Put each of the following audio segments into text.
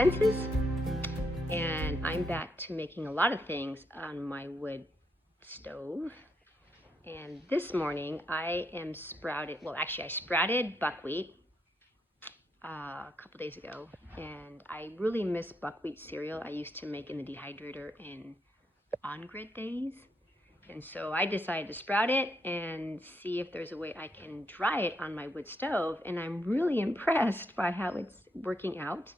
expenses, and I'm back to making a lot of things on my wood stove. And this morning I sprouted buckwheat a couple days ago, and I really miss buckwheat cereal I used to make in the dehydrator in on-grid days. And so I decided to sprout it and see if there's a way I can dry it on my wood stove. And I'm really impressed by how it's working out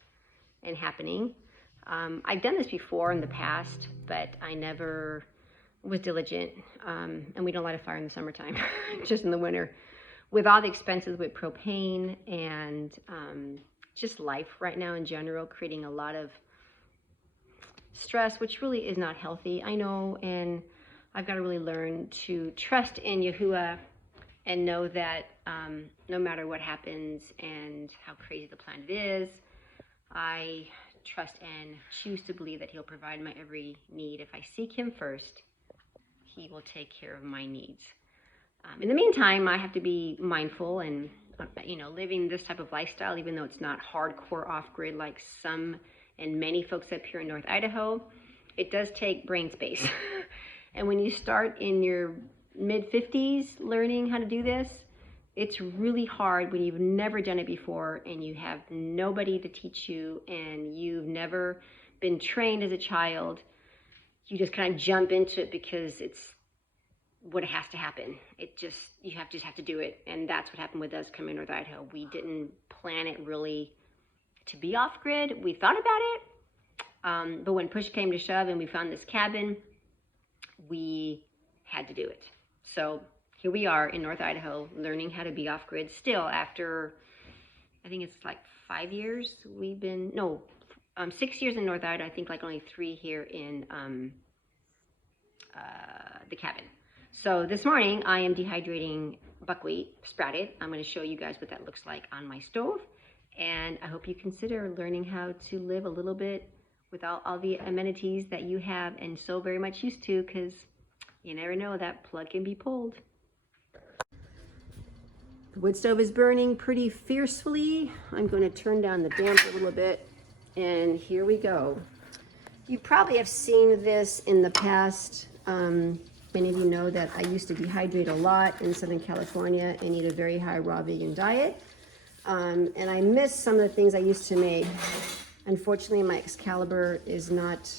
and happening. I've done this before in the past, but I never was diligent. And we don't light a fire in the summertime, just in the winter. With all the expenses with propane and just life right now in general, creating a lot of stress, which really is not healthy, I know. And I've got to really learn to trust in Yahuwah and know that no matter what happens and how crazy the planet is, I trust and choose to believe that He'll provide my every need. If I seek Him first, He will take care of my needs. In the meantime, I have to be mindful and, living this type of lifestyle, even though it's not hardcore off-grid like some and many folks up here in North Idaho, it does take brain space. And when you start in your mid-50s learning how to do this, it's really hard when you've never done it before and you have nobody to teach you and you've never been trained as a child. You just kind of jump into it because it's what has to happen. You just have to do it. And that's what happened with us coming to North Idaho. We didn't plan it really to be off-grid. We thought about it, but when push came to shove and we found this cabin, we had to do it. So here we are in North Idaho learning how to be off-grid still after, I think it's like 5 years. 6 years in North Idaho. I think like only 3 here in the cabin. So this morning I am dehydrating buckwheat sprouted. I'm going to show you guys what that looks like on my stove. And I hope you consider learning how to live a little bit without all the amenities that you have and so very much used to, because you never know, that plug can be pulled. The wood stove is burning pretty fiercely. I'm going to turn down the damp a little bit, and here we go. You probably have seen this in the past. Many of you know that I used to dehydrate a lot in Southern California and eat a very high raw vegan diet. And I miss some of the things I used to make. Unfortunately, my Excalibur is not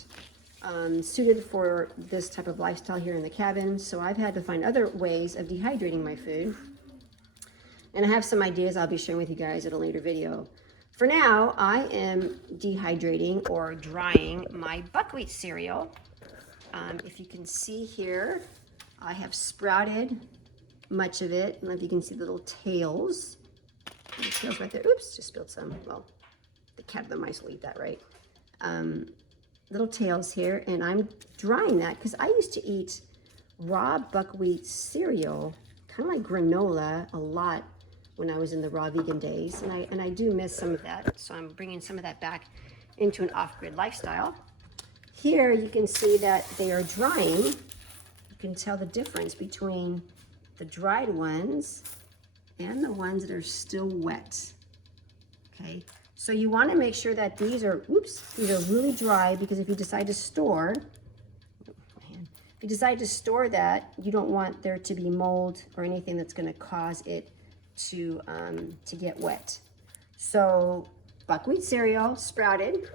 suited for this type of lifestyle here in the cabin, so I've had to find other ways of dehydrating my food. And I have some ideas I'll be sharing with you guys at a later video. For now, I am dehydrating or drying my buckwheat cereal. If you can see here, I have sprouted much of it. I don't know if you can see the little tails. The tails right there. Oops, just spilled some. Well, the cat or the mice will eat that, right? Little tails here, and I'm drying that because I used to eat raw buckwheat cereal, kind of like granola, a lot when I was in the raw vegan days, and I do miss some of that, so I'm bringing some of that back into an off-grid lifestyle. Here you can see that they are drying. You can tell the difference between the dried ones and the ones that are still wet. Okay. So you want to make sure that these are really dry, because if you decide to store, that, you don't want there to be mold or anything that's going to cause it to get wet. So buckwheat cereal, sprouted.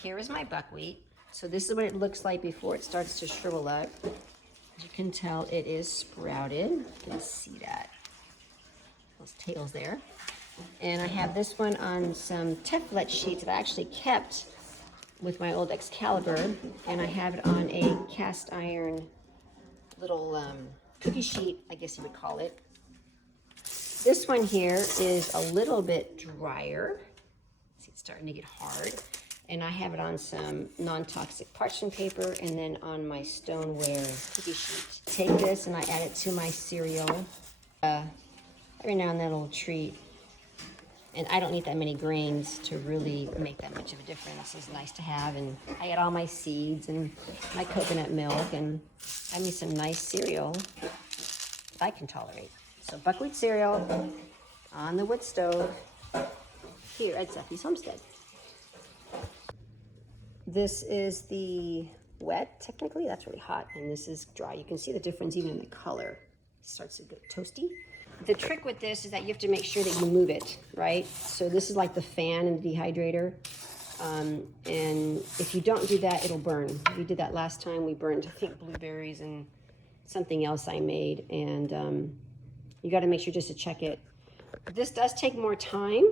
Here is my buckwheat. So this is what it looks like before it starts to shrivel up. As you can tell, it is sprouted. You can see that. Those tails there. And I have this one on some Teflon sheets that I actually kept with my old Excalibur, and I have it on a cast iron little cookie sheet, I guess you would call it. This one here is a little bit drier. See, it's starting to get hard. And I have it on some non-toxic parchment paper, and then on my stoneware cookie sheet. Take this and I add it to my cereal. Every now and then a little treat. And I don't need that many grains to really make that much of a difference. It's nice to have. And I add all my seeds and my coconut milk, and I need some nice cereal I can tolerate. So buckwheat cereal on the wood stove here at Zephys Homestead. This is the wet, technically. That's really hot, and this is dry. You can see the difference even in the color. It starts to get toasty. The trick with this is that you have to make sure that you move it, right? So this is like the fan and the dehydrator. And if you don't do that, it'll burn. We did that last time. We burned, I think, blueberries and something else I made. And you got to make sure just to check it. This does take more time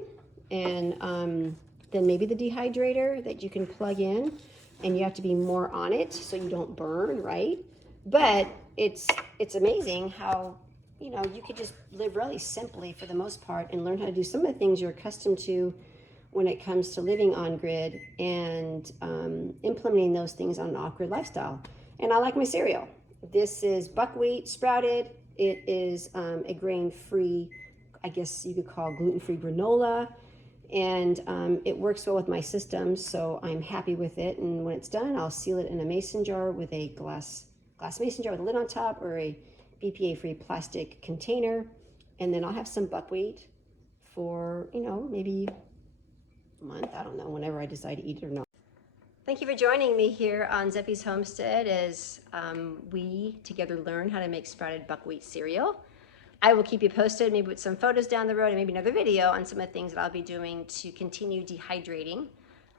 and than maybe the dehydrator that you can plug in. And you have to be more on it so you don't burn, right? But it's amazing how, you know, you could just live really simply for the most part and learn how to do some of the things you're accustomed to when it comes to living on grid and implementing those things on an off-grid lifestyle. And I like my cereal. This is buckwheat sprouted. It is a grain-free, I guess you could call gluten-free granola. And it works well with my system, so I'm happy with it. And when it's done, I'll seal it in a mason jar with a glass mason jar with a lid on top, or a BPA-free plastic container. And then I'll have some buckwheat for, you know, maybe a month, I don't know, whenever I decide to eat it or not. Thank you for joining me here on Zephys Homestead as we together learn how to make sprouted buckwheat cereal. I will keep you posted, maybe with some photos down the road and maybe another video on some of the things that I'll be doing to continue dehydrating.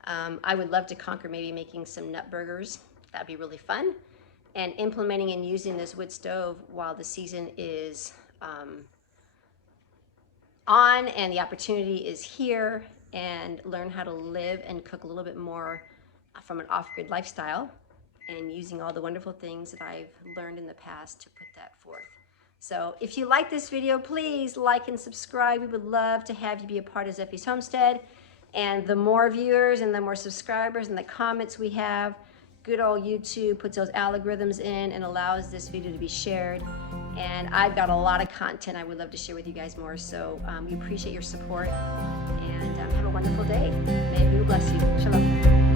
I would love to conquer maybe making some nut burgers. That'd be really fun. And implementing and using this wood stove while the season is on and the opportunity is here, and learn how to live and cook a little bit more from an off-grid lifestyle, and using all the wonderful things that I've learned in the past to put that forth. So if you like this video, please like and subscribe. We would love to have you be a part of Zephys Homestead. And the more viewers and the more subscribers and the comments we have, good old YouTube puts those algorithms in and allows this video to be shared. And I've got a lot of content I would love to share with you guys more. So we appreciate your support, and have a wonderful day. May you bless you. Shalom.